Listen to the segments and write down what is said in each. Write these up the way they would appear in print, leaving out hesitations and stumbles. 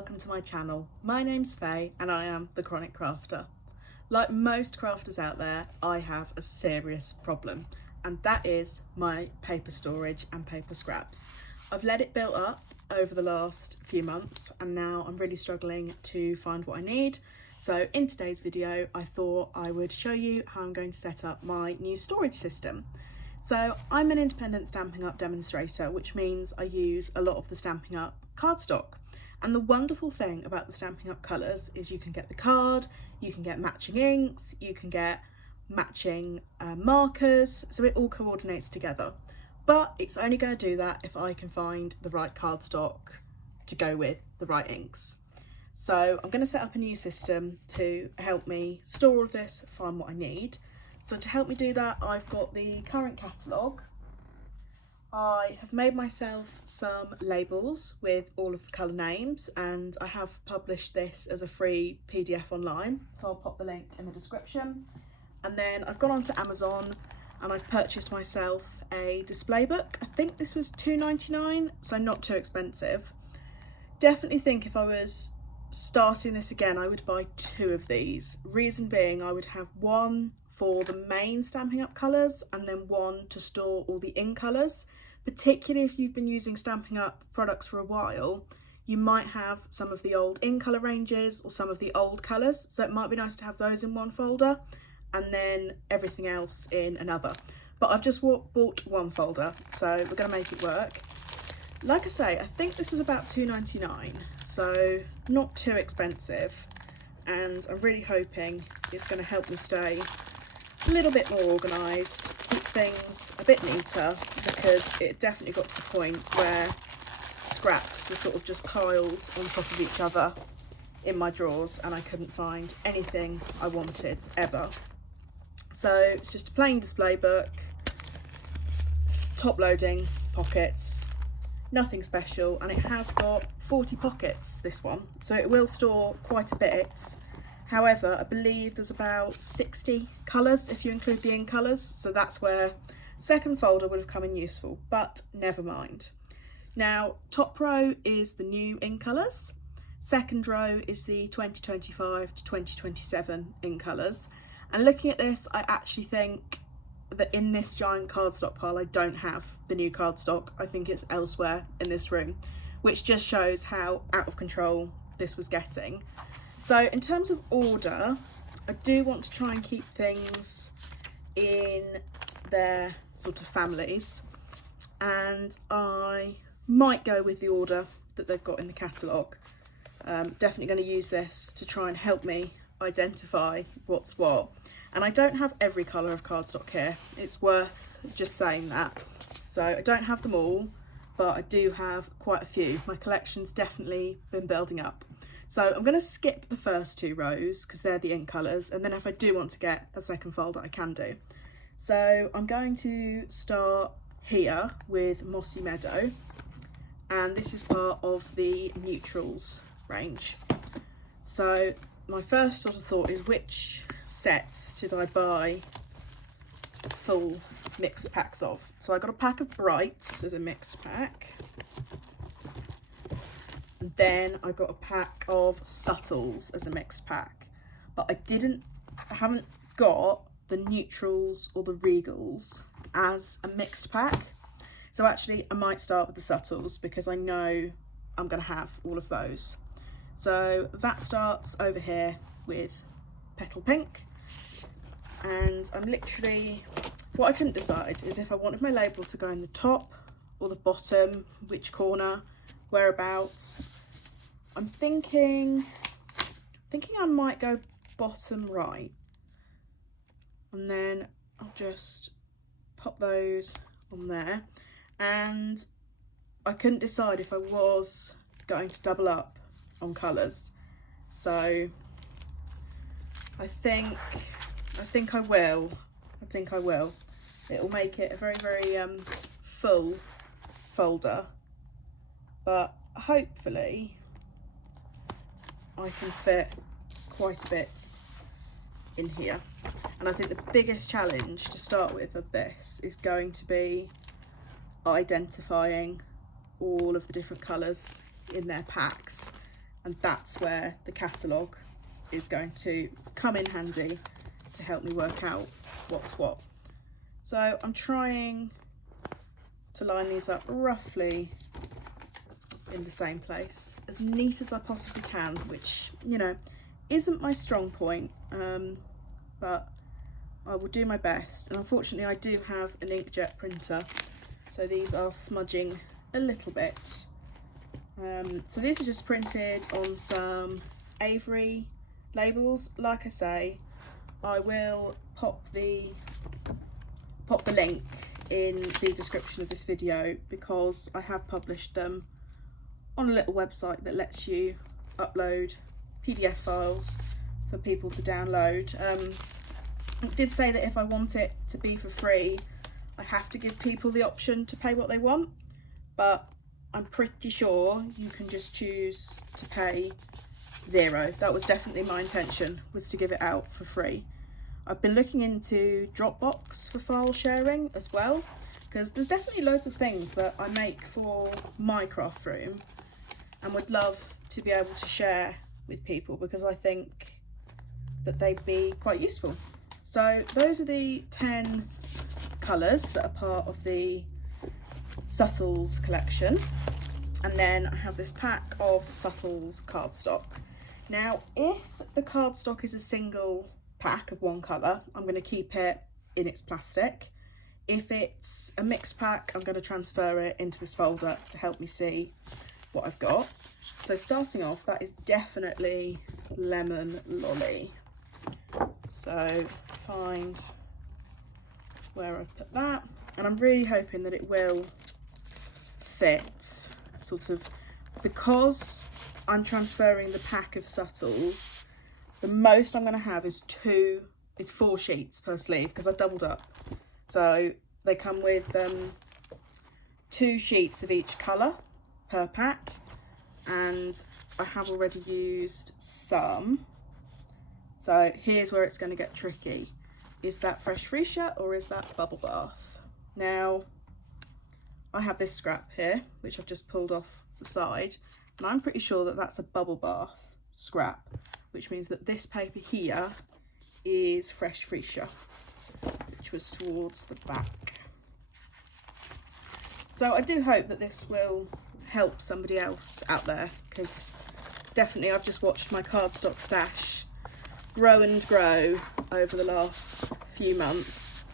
welcome to my channel. My name's Faye and I am TheChronicCrafter. Like most crafters out there, I have a serious problem, and that is my paper storage and paper scraps. I've let it build up over the last few months and now I'm really struggling to find what I need. So in today's video, I thought I would show you how I'm going to set up my new storage system. So I'm an independent Stampin' Up demonstrator, which means I use a lot of the Stampin' Up cardstock. And the wonderful thing about the Stampin' Up colours is you can get the card, you can get matching inks, you can get matching markers, so it all coordinates together. But it's only going to do that if I can find the right cardstock to go with the right inks. So I'm going to set up a new system to help me store all of this, find what I need. So to help me do that, I've got the current catalogue. I have made myself some labels with all of the colour names, and I have published this as a free PDF online, so I'll pop the link in the description. And then I've gone on to Amazon and I've purchased myself a display book. I think this was £2.99, so not too expensive. Definitely think if I was starting this again, I would buy 2 of these. Reason being, I would have one for the main Stampin' Up colours and then one to store all the in colours. Particularly if you've been using Stampin' Up products for a while, you might have some of the old in colour ranges or some of the old colours, so it might be nice to have those in one folder and then everything else in another. But I've just bought one folder, so we're going to make it work. Like I say, I think this was about £2.99, so not too expensive, and I'm really hoping it's going to help me stay a little bit more organised, keep things a bit neater, because it definitely got to the point where scraps were sort of just piled on top of each other in my drawers and I couldn't find anything I wanted ever. So it's just a plain display book, top loading pockets, nothing special, and it has got 40 pockets, this one, so it will store quite a bit. However, I believe there's about 60 colours if you include the in colours, so that's where the second folder would have come in useful, but never mind. Now, top row is the new in colours, second row is the 2025 to 2027 in colours, and looking at this, I actually think that in this giant cardstock pile I don't have the new cardstock. I think it's elsewhere in this room, which just shows how out of control this was getting. So in terms of order, I do want to try and keep things in their sort of families, and I might go with the order that they've got in the catalogue. Definitely going to use this to try and help me identify what's what. And I don't have every colour of cardstock here, it's worth just saying that. So I don't have them all, but I do have quite a few. My collection's definitely been building up. So I'm going to skip the first 2 rows because they're the in colours, and then if I do want to get a second folder I can do. So I'm going to start here with Mossy Meadow, and this is part of the neutrals range. So my first sort of thought is, which sets did I buy full mixed packs of? So I got a pack of Brights as a mixed pack, and then I got a pack of Subtles as a mixed pack, but I haven't got the neutrals or the regals as a mixed pack. So actually I might start with the Subtles because I know I'm going to have all of those. So that starts over here with Petal Pink, and I'm literally, what I couldn't decide is if I wanted my label to go in the top or the bottom, which corner, whereabouts. I'm thinking I might go bottom right, and then I'll just pop those on there. And I couldn't decide if I was going to double up on colours, so I think I will. It'll make it a very, very full folder, but hopefully I can fit quite a bit in here. And I think the biggest challenge to start with of this is going to be identifying all of the different colours in their packs and that's where the catalogue is going to come in handy to help me work out what's what. So I'm trying to line these up roughly in the same place, as neat as I possibly can, which, you know, isn't my strong point, but I will do my best. And unfortunately I do have an inkjet printer, so these are smudging a little bit. So these are just printed on some Avery labels. Like I say, I will pop the link in the description of this video, because I have published them on a little website that lets you upload PDF files for people to download. It did say that if I want it to be for free, I have to give people the option to pay what they want, but I'm pretty sure you can just choose to pay $0. That was definitely my intention, was to give it out for free. I've been looking into Dropbox for file sharing as well, because there's definitely loads of things that I make for my craft room and would love to be able to share with people, because I think that they'd be quite useful. So those are the 10 colours that are part of the Subtles collection, and then I have this pack of Subtles cardstock. Now if the cardstock is a single pack of one colour, I'm going to keep it in its plastic. If it's a mixed pack, I'm going to transfer it into this folder to help me see what I've got. So starting off, that is definitely Lemon Lolly. So find where I've put that, and I'm really hoping that it will fit, sort of, because I'm transferring the pack of Subtles. The most I'm going to have is 4 sheets per sleeve, because I've doubled up. So they come with 2 sheets of each colour per pack, and I have already used some. So here's where it's going to get tricky. Is that fresh freesia or is that bubble bath? Now I have this scrap here, which I've just pulled off the side, and I'm pretty sure that that's a bubble bath scrap, which means that this paper here is fresh freesia, which was towards the back. So I do hope that this will help somebody else out there, because it's definitely, I've just watched my cardstock stash grow and grow over the last few months,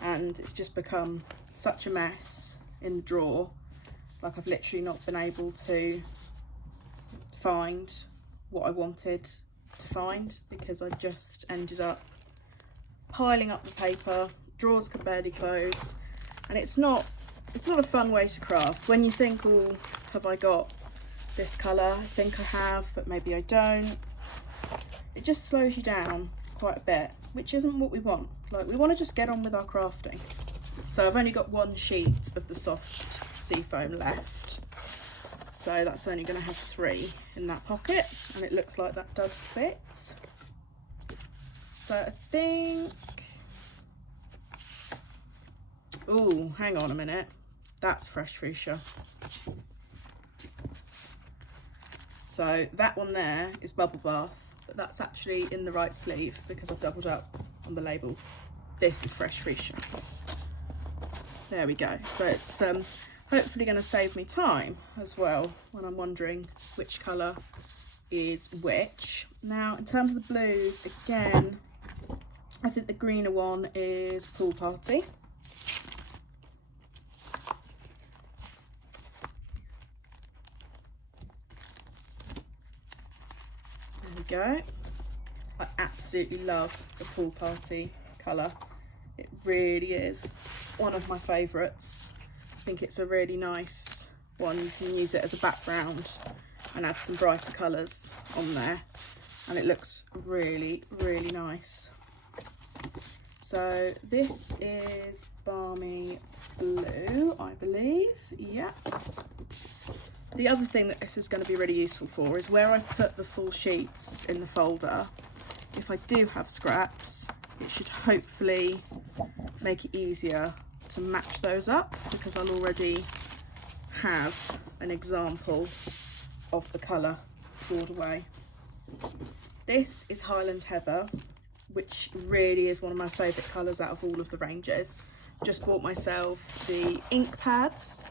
and it's just become such a mess in the drawer. Like, I've literally not been able to find what I wanted to find, because I just ended up piling up the paper. Drawers could barely close, and it's not a fun way to craft. When you think, oh, have I got this colour? I think I have, but maybe I don't. It just slows you down quite a bit, which isn't what we want. Like, we want to just get on with our crafting. So I've only got 1 sheet of the soft seafoam left, so that's only going to have 3 in that pocket, and it looks like that does fit. So I think, oh, hang on a minute, that's fresh freesia. So that one there is bubble bath, but that's actually in the right sleeve because I've doubled up on the labels. This is fresh freesia. There we go. So it's hopefully going to save me time as well when I'm wondering which colour is which. Now, in terms of the blues, again, I think the greener one is Pool Party. There we go. I absolutely love the Pool Party colour. It really is one of my favourites. I think it's a really nice one. You can use it as a background and add some brighter colours on there, and it looks really, really nice. So this is Balmy Blue, I believe. Yeah. The other thing that this is going to be really useful for is where I put the full sheets in the folder. If I do have scraps, it should hopefully make it easier to match those up, because I'll already have an example of the colour stored away. This is Highland Heather, which really is one of my favourite colours out of all of the ranges. Just bought myself the ink pads.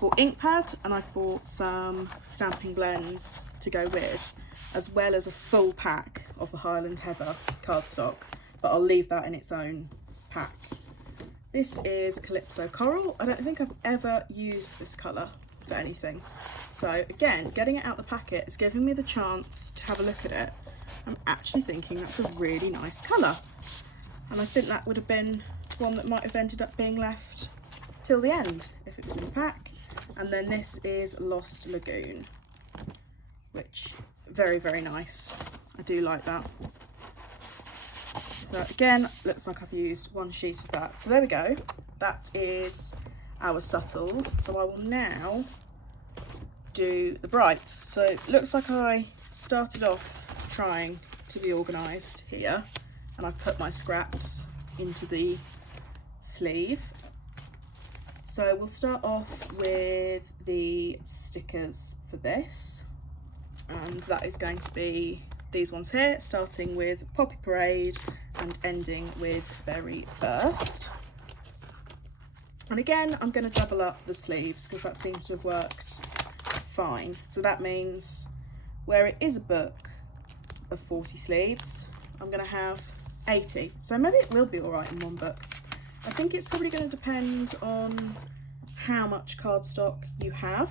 Bought ink pad, and I bought some stamping blends to go with, as well as a full pack of the Highland Heather cardstock, but I'll leave that in its own pack. This is Calypso Coral. I don't think I've ever used this colour for anything. So again, getting it out the packet is giving me the chance to have a look at it. I'm actually thinking that's a really nice colour. And I think that would have been one that might have ended up being left till the end if it was in the pack. And then this is Lost Lagoon, which very, very nice. I do like that. So again, looks like I've used one sheet of that. So there we go. That is our subtles. So I will now do the brights. So it looks like I started off trying to be organised here, and I've put my scraps into the sleeve. So we'll start off with the stickers for this, and that is going to be these ones here, starting with Poppy Parade and ending with Berry Burst. And again, I'm going to double up the sleeves because that seems to have worked fine. So that means where it is a book of 40 sleeves, I'm going to have 80. So maybe it will be all right in one book. I think it's probably going to depend on how much cardstock you have.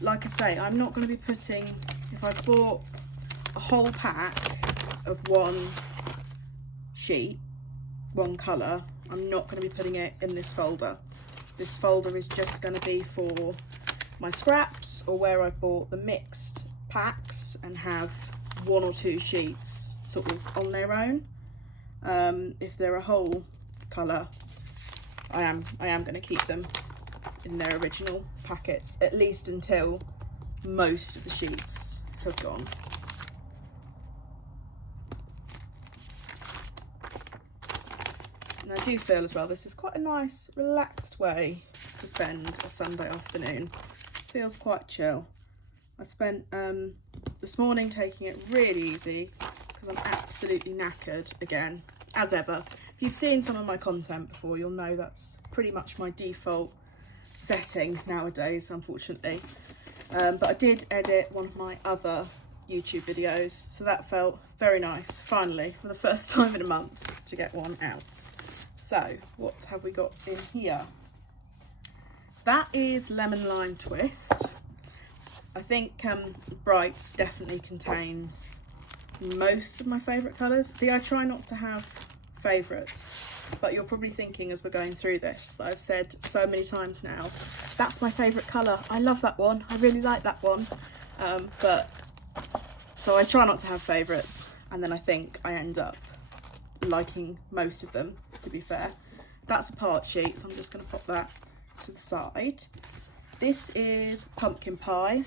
Like I say, I'm not going to be putting, if I bought a whole pack of one sheet, one colour, I'm not going to be putting it in this folder. This folder is just going to be for my scraps, or where I bought the mixed packs and have one or two sheets sort of on their own. If they're a whole colour, I am going to keep them in their original packets, at least until most of the sheets have gone. And I do feel as well this is quite a nice relaxed way to spend a Sunday afternoon. Feels quite chill. I spent this morning taking it really easy because I'm absolutely knackered again, as ever. If you've seen some of my content before, you'll know that's pretty much my default setting nowadays, unfortunately. But I did edit one of my other YouTube videos, so that felt very nice, finally, for the first time in a month, to get one out. So what have we got in here? So that is Lemon Lime Twist. I think Brights definitely contains most of my favourite colours. See, I try not to have favourites, but you're probably thinking as we're going through this that I've said so many times now, that's my favourite colour, I love that one, I really like that one. So I try not to have favourites, and then I think I end up liking most of them, to be fair. That's a part sheet, so I'm just going to pop that to the side. This is Pumpkin Pie.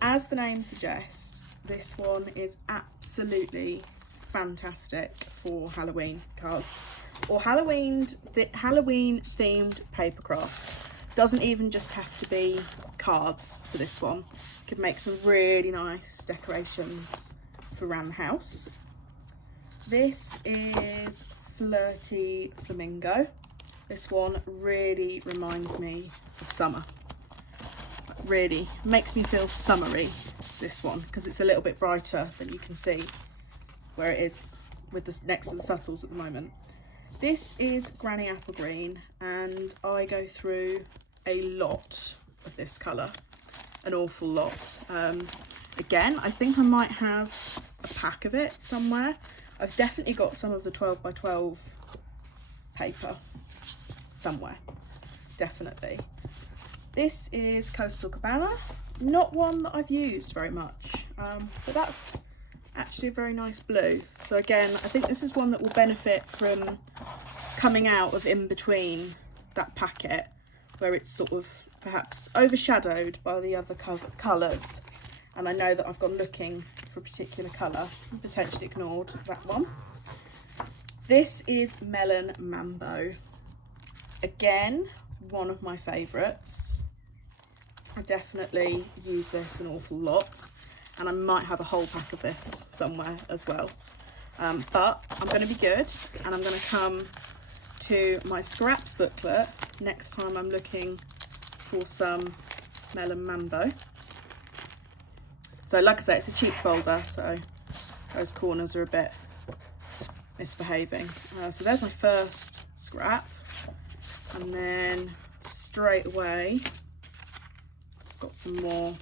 As the name suggests, this one is absolutely fantastic for Halloween cards or Halloween themed paper crafts. Doesn't even just have to be cards for this one. You could make some really nice decorations for around the house. This is Flirty Flamingo. This one really reminds me of summer. Really makes me feel summery, this one, because it's a little bit brighter than you can see where it is with this next to the subtles at the moment. This is Granny Apple Green, and I go through a lot of this colour, an awful lot. Again, I think I might have a pack of it somewhere. I've definitely got some of the 12 by 12 paper somewhere, definitely. This is Coastal Cabana, not one that I've used very much, but that's actually a very nice blue. So again, I think this is one that will benefit from coming out of in between that packet where it's sort of perhaps overshadowed by the other colours, and I know that I've gone looking for a particular colour and potentially ignored that one. This is Melon Mambo. Again, one of my favourites. I definitely use this an awful lot. and I might have a whole pack of this somewhere as well. But I'm going to be good, and I'm going to come to my scraps booklet next time I'm looking for some melon mambo. So like I say, it's a cheap folder, so those corners are a bit misbehaving. So there's my first scrap, and then straight away I've got some more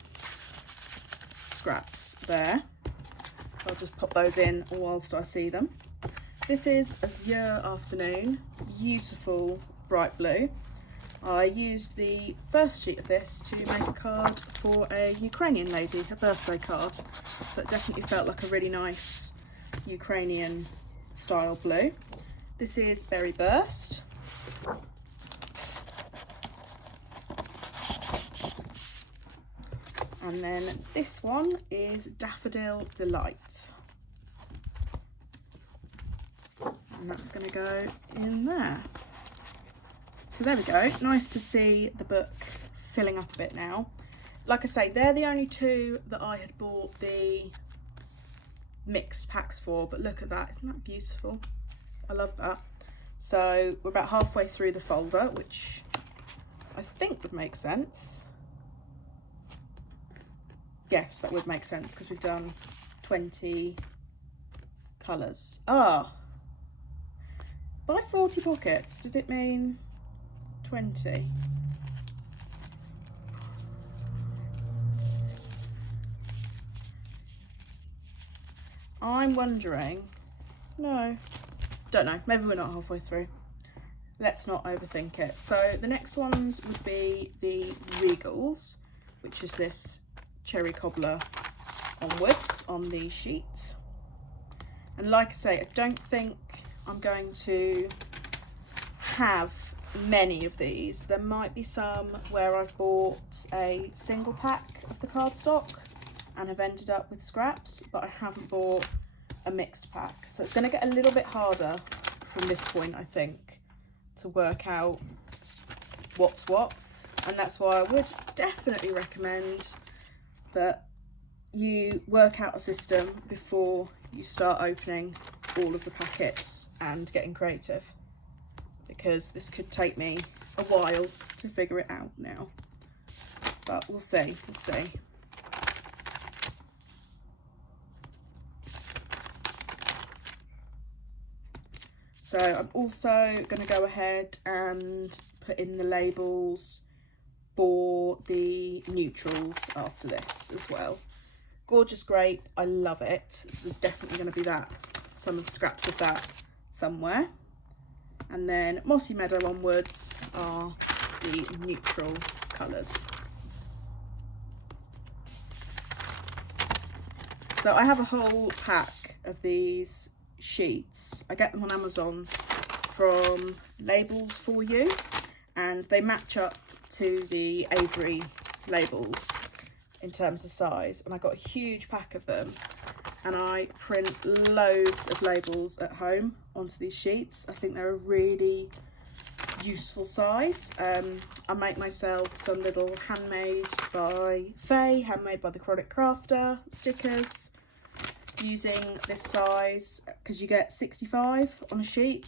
scraps there. So I'll just pop those in whilst I see them. This is Azure Afternoon, beautiful bright blue. I used the first sheet of this to make a card for a Ukrainian lady, a birthday card. So it definitely felt like a really nice Ukrainian style blue. This is Berry Burst. And then this one is Daffodil Delight. And that's going to go in there. So there we go. Nice to see the book filling up a bit now. Like I say, they're the only two that I had bought the mixed packs for, but look at that. Isn't that beautiful? I love that. So we're about halfway through the folder, which I think would make sense. Yes, that would make sense because we've done 20 colours. Ah, by 40 pockets, did it mean 20? I'm wondering, no, don't know, maybe we're not halfway through. Let's not overthink it. So the next ones would be the Regals, which is this cherry cobbler onwards on the sheet. And like I say, I don't think I'm going to have many of these. There might be some where I've bought a single pack of the cardstock and have ended up with scraps, but I haven't bought a mixed pack. So it's going to get a little bit harder from this point, I think, to work out what's what. And that's why I would definitely recommend that you work out a system before you start opening all of the packets and getting creative, because this could take me a while to figure it out now, but we'll see. So I'm also going to go ahead and put in the labels for the neutrals after this as well. Gorgeous grape, I love it. So there's definitely going to be some of the scraps of that somewhere. And then Mossy Meadow onwards are the neutral colours. So I have a whole pack of these sheets. I get them on Amazon from Labels For You, and they match up to the Avery labels in terms of size, and I got a huge pack of them, and I print loads of labels at home onto these sheets. I think they're a really useful size. I make myself some little handmade by Faye, handmade by TheChronicCrafter stickers using this size, because you get 65 on a sheet,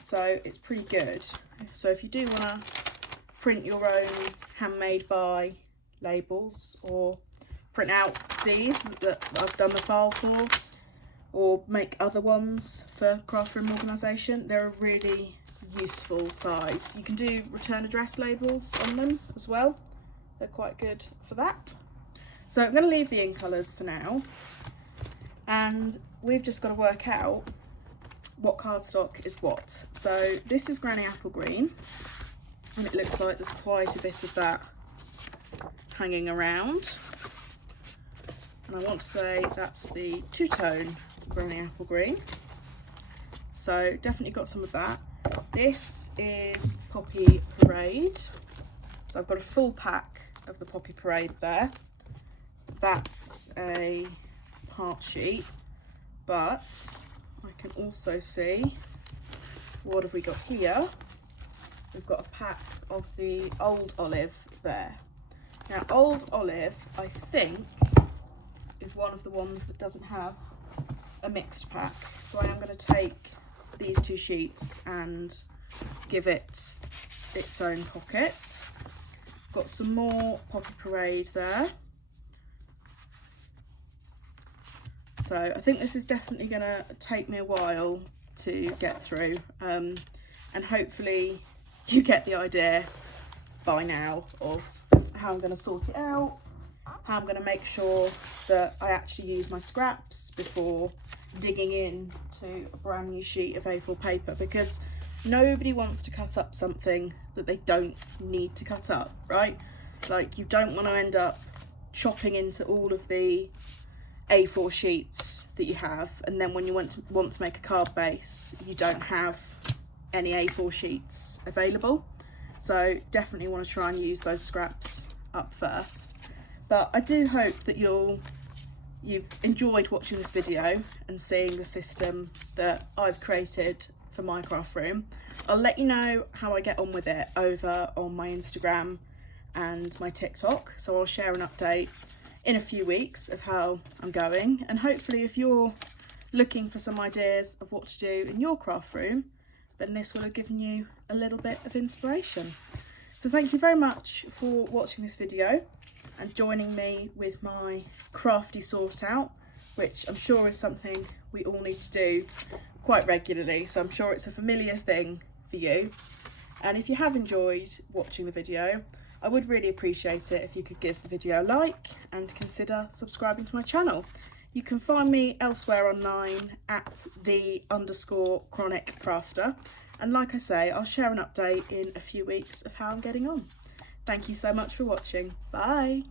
so it's pretty good. So if you do want to print your own handmade by labels, or print out these that I've done the file for, or make other ones for craft room organisation, they're a really useful size. You can do return address labels on them as well. They're quite good for that. So I'm going to leave the in colours for now, and we've just got to work out what cardstock is what. So this is Granny Apple Green, and it looks like there's quite a bit of that hanging around. And I want to say that's the two-tone Granny Apple Green. So definitely got some of that. This is Poppy Parade. So I've got a full pack of the Poppy Parade there. That's a part sheet, but I can also see, what have we got here? We've got a pack of the Old Olive there. Now, Old Olive, I think, is one of the ones that doesn't have a mixed pack. So I am going to take these 2 sheets and give it its own pocket. Got some more Poppy Parade there. So I think this is definitely going to take me a while to get through, and hopefully you get the idea by now of how I'm going to sort it out, how I'm going to make sure that I actually use my scraps before digging into a brand new sheet of A4 paper, because nobody wants to cut up something that they don't need to cut up, right? Like, you don't want to end up chopping into all of the A4 sheets that you have, and then when you want to make a card base, you don't have any A4 sheets available. So definitely want to try and use those scraps up first. But I do hope that you've enjoyed watching this video and seeing the system that I've created for my craft room. I'll let you know how I get on with it over on my Instagram and my TikTok, so I'll share an update in a few weeks of how I'm going, and hopefully if you're looking for some ideas of what to do in your craft room, then this will have given you a little bit of inspiration. So thank you very much for watching this video and joining me with my crafty sort out, which I'm sure is something we all need to do quite regularly, so I'm sure it's a familiar thing for you. And if you have enjoyed watching the video, I would really appreciate it if you could give the video a like and consider subscribing to my channel. You can find me elsewhere online at _ChronicCrafter, and like I say, I'll share an update in a few weeks of how I'm getting on. Thank you so much for watching. Bye!